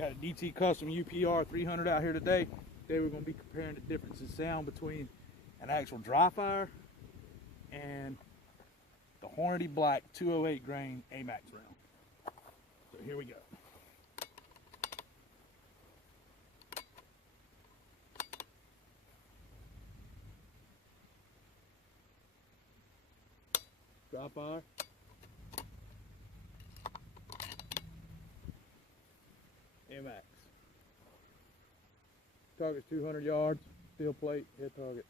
Got a DT Custom UPR300 out here today. Today we're going to be comparing the difference in sound between an actual dry fire and the Hornady Black 208 grain AMAX round. So here we go. Dry fire. AMAX. Target's 200 yards, steel plate, head target.